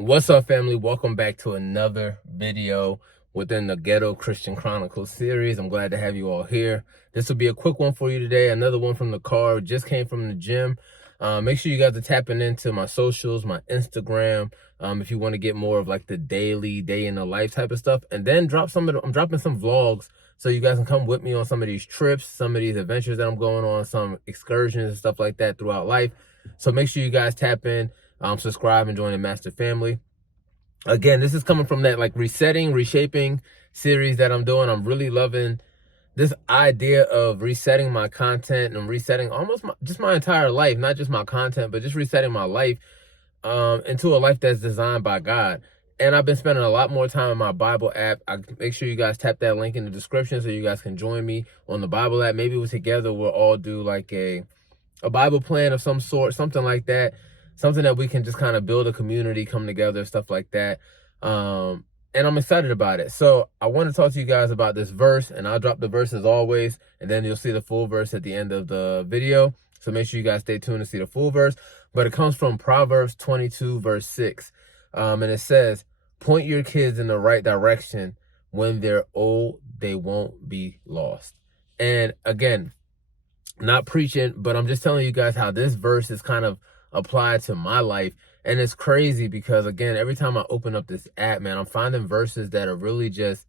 What's up, family? Welcome back to another video within the Ghetto Christian Chronicles series. I'm glad to have you all here. This will be a quick one for you today. Another one from the car. Just came from the gym. Make sure you guys are tapping into my socials, my Instagram, if you want to get more of like the daily, day in the life type of stuff. And then I'm dropping some vlogs so you guys can come with me on some of these trips, some of these adventures that I'm going on, some excursions and stuff like that throughout life. So make sure you guys tap in. Subscribe and join the master family. Again, this is coming from that like resetting, reshaping series that I'm doing. I'm really loving this idea of resetting my content and resetting almost just my entire life, not just my content, but just resetting my life into a life that's designed by God. And I've been spending a lot more time in my Bible app. Make sure you guys tap that link in the description so you guys can join me on the Bible app. Maybe together we'll all do like a Bible plan of some sort, something like that. Something that we can just kind of build a community, come together, stuff like that. And I'm excited about it. So I want to talk to you guys about this verse, and I'll drop the verse as always, and then you'll see the full verse at the end of the video. So make sure you guys stay tuned to see the full verse. But it comes from Proverbs 22, verse 6. And it says, point your kids in the right direction. When they're old, they won't be lost. And again, not preaching, but I'm just telling you guys how this verse is kind of applied to my life. And it's crazy because, again, every time I open up this app, man, I'm finding verses that are really just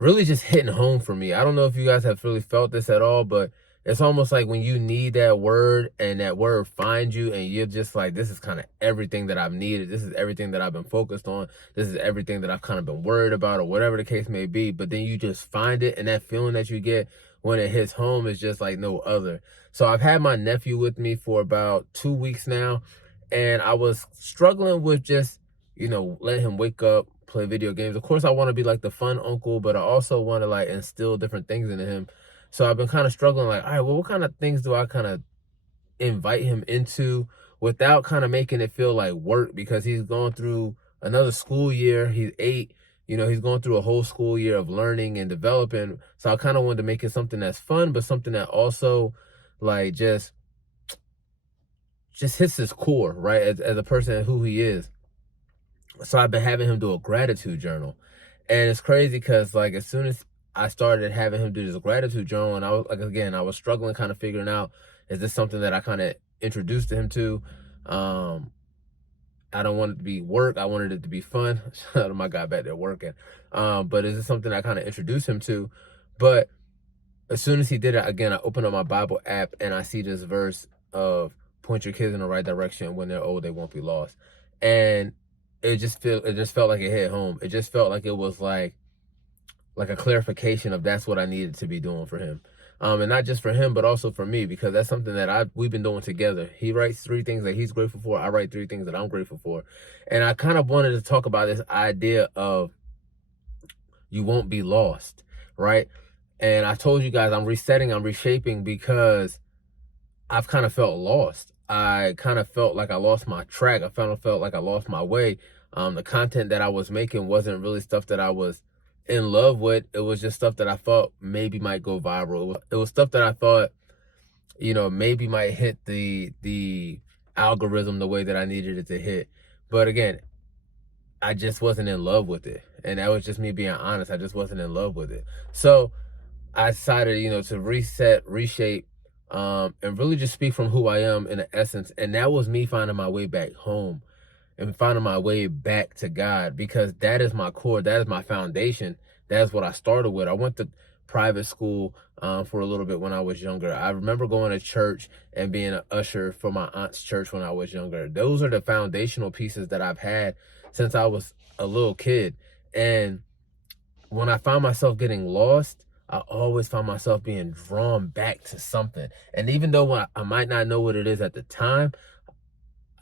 hitting home for me. I don't know if you guys have really felt this at all, but it's almost like when you need that word and that word finds you and you're just like, this is kind of everything that I've needed. This is everything that I've been focused on. This is everything that I've kind of been worried about, or whatever the case may be. But then you just find it, and that feeling that you get when it hits home is just like no other. So I've had my nephew with me for about 2 weeks now, and I was struggling with just, letting him wake up, play video games. Of course, I want to be like the fun uncle, but I also want to like instill different things into him. So I've been kind of struggling, like, all right, well, what kind of things do I kind of invite him into without kind of making it feel like work? Because he's going through another school year. He's 8. He's going through a whole school year of learning and developing. So I kind of wanted to make it something that's fun, but something that also like just hits his core, right? As a person who he is. So I've been having him do a gratitude journal. And it's crazy because like as soon as I started having him do this gratitude journal, and I was like, again, I was struggling kind of figuring out, is this something that I kind of introduced him to? I don't want it to be work. I wanted it to be fun. Shout out to my guy back there working. But is it something I kind of introduced him to? But as soon as he did it, again, I opened up my Bible app and I see this verse of point your kids in the right direction. When they're old, they won't be lost. And it just felt like it hit home. It just felt like it was like a clarification of that's what I needed to be doing for him. And not just for him, but also for me, because that's something that we've been doing together. He writes 3 things that he's grateful for. I write 3 things that I'm grateful for. And I kind of wanted to talk about this idea of you won't be lost, right? And I told you guys I'm resetting, I'm reshaping, because I've kind of felt lost. I kind of felt like I lost my track. I felt like I lost my way. The content that I was making wasn't really stuff that I was in love with. It was just stuff that I thought maybe might go viral. It was stuff that I thought, maybe might hit the algorithm the way that I needed it to hit. But again, I just wasn't in love with it. And that was just me being honest. I just wasn't in love with it. So I decided, to reset, reshape, and really just speak from who I am in essence. And that was me finding my way back home and finding my way back to God, because that is my core. That is my foundation. That's what I started with. I went to private school for a little bit when I was younger. I remember going to church and being an usher for my aunt's church when I was younger. Those are the foundational pieces that I've had since I was a little kid. And when I find myself getting lost, I always find myself being drawn back to something. And even though I might not know what it is at the time,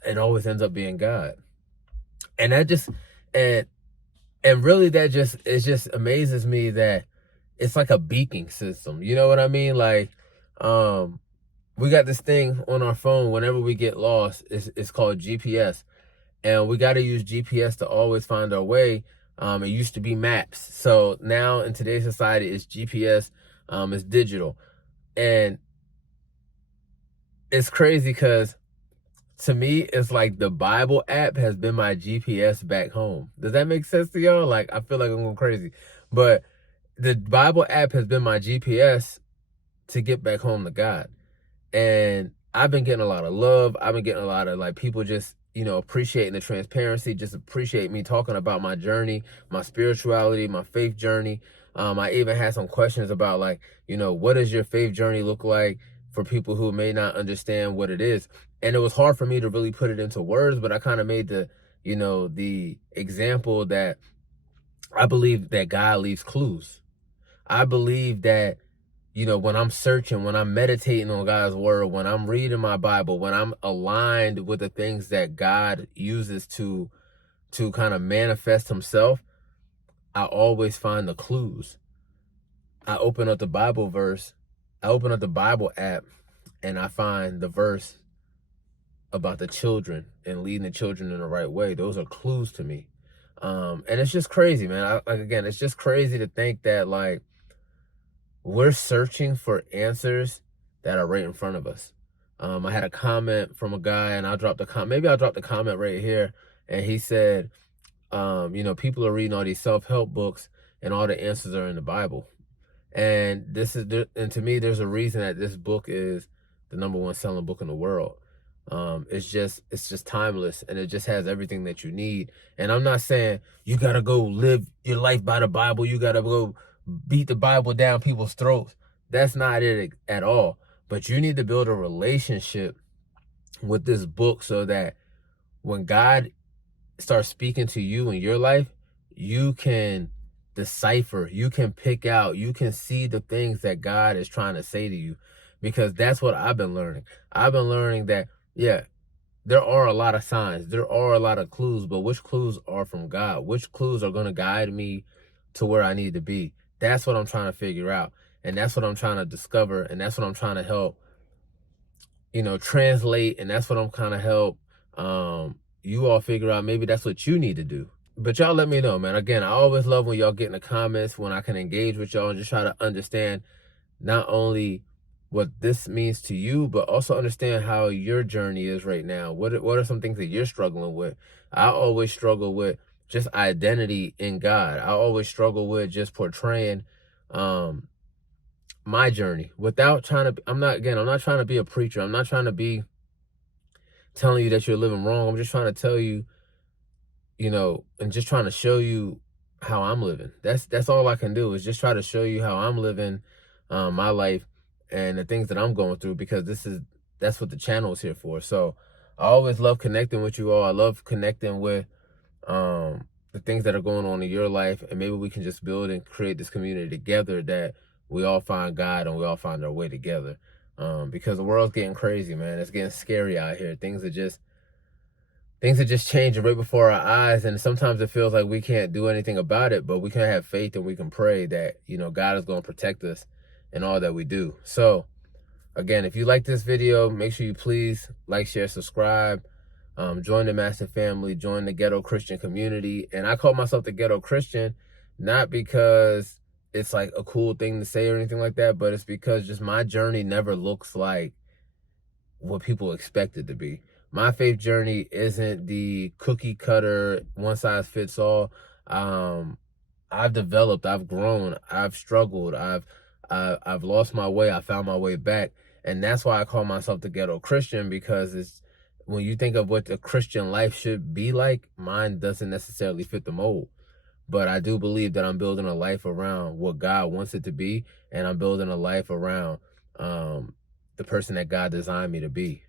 it always ends up being God. And that just, and really that just, it just amazes me that it's like a beacon system. You know what I mean? Like, we got this thing on our phone whenever we get lost. It's called GPS. And we got to use GPS to always find our way. It used to be maps. So now in today's society, it's GPS, it's digital. And it's crazy because to me, it's like the Bible app has been my GPS back home. Does that make sense to y'all? Like, I feel like I'm going crazy. But the Bible app has been my GPS to get back home to God. And I've been getting a lot of love. I've been getting a lot of like people just, appreciating the transparency, just appreciate me talking about my journey, my spirituality, my faith journey. I even had some questions about like, what does your faith journey look like for people who may not understand what it is? And it was hard for me to really put it into words, but I kind of made the example that I believe that God leaves clues. I believe that when I'm searching, when I'm meditating on God's word, when I'm reading my Bible, when I'm aligned with the things that God uses to kind of manifest himself, I always find the clues. I open up the Bible verse, I open up the Bible app, and I find the verse about the children and leading the children in the right way. Those are clues to me. And it's just crazy, man. It's just crazy to think that like, we're searching for answers that are right in front of us. I had a comment from a guy, and I'll drop the comment. Maybe I'll drop the comment right here. And he said, people are reading all these self-help books, and all the answers are in the Bible. And to me, there's a reason that this book is the #1 selling book in the world. It's just timeless, and it just has everything that you need. And I'm not saying you gotta go live your life by the Bible. You gotta go beat the Bible down people's throats. That's not it at all. But you need to build a relationship with this book so that when God starts speaking to you in your life, you can decipher, you can pick out, you can see the things that God is trying to say to you. Because that's what I've been learning. I've been learning that, yeah, there are a lot of signs, there are a lot of clues, but which clues are from God? Which clues are going to guide me to where I need to be? That's what I'm trying to figure out. And that's what I'm trying to discover. And that's what I'm trying to help, translate. And that's what I'm kind of help you all figure out. Maybe that's what you need to do. But y'all let me know, man. Again, I always love when y'all get in the comments, when I can engage with y'all and just try to understand not only what this means to you, but also understand how your journey is right now. What are some things that you're struggling with? I always struggle with just identity in God. I always struggle with just portraying my journey without trying to, I'm not trying to be a preacher. I'm not trying to be telling you that you're living wrong. I'm just trying to tell you, and just trying to show you how I'm living. That's all I can do, is just try to show you how I'm living my life and the things that I'm going through, because that's what the channel is here for. So I always love connecting with you all. I love connecting with the things that are going on in your life, and maybe we can just build and create this community together, that we all find God and we all find our way together. Because the world's getting crazy, man. It's getting scary out here. Things are just changing right before our eyes, and sometimes it feels like we can't do anything about it, but we can have faith and we can pray that, God is going to protect us in all that we do. So again, if you like this video, make sure you please like, share, subscribe, join the Massive family, join the Ghetto Christian community. And I call myself the Ghetto Christian, not because it's like a cool thing to say or anything like that, but it's because just my journey never looks like what people expect it to be. My faith journey isn't the cookie cutter, one size fits all. I've developed, I've grown, I've struggled, I've lost my way, I found my way back. And that's why I call myself the Ghetto Christian, because it's, when you think of what the Christian life should be like, mine doesn't necessarily fit the mold. But I do believe that I'm building a life around what God wants it to be, and I'm building a life around the person that God designed me to be.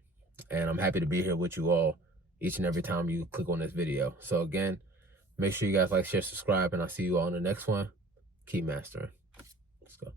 And I'm happy to be here with you all each and every time you click on this video. So again, make sure you guys like, share, subscribe, and I'll see you all in the next one. Keep mastering. Let's go.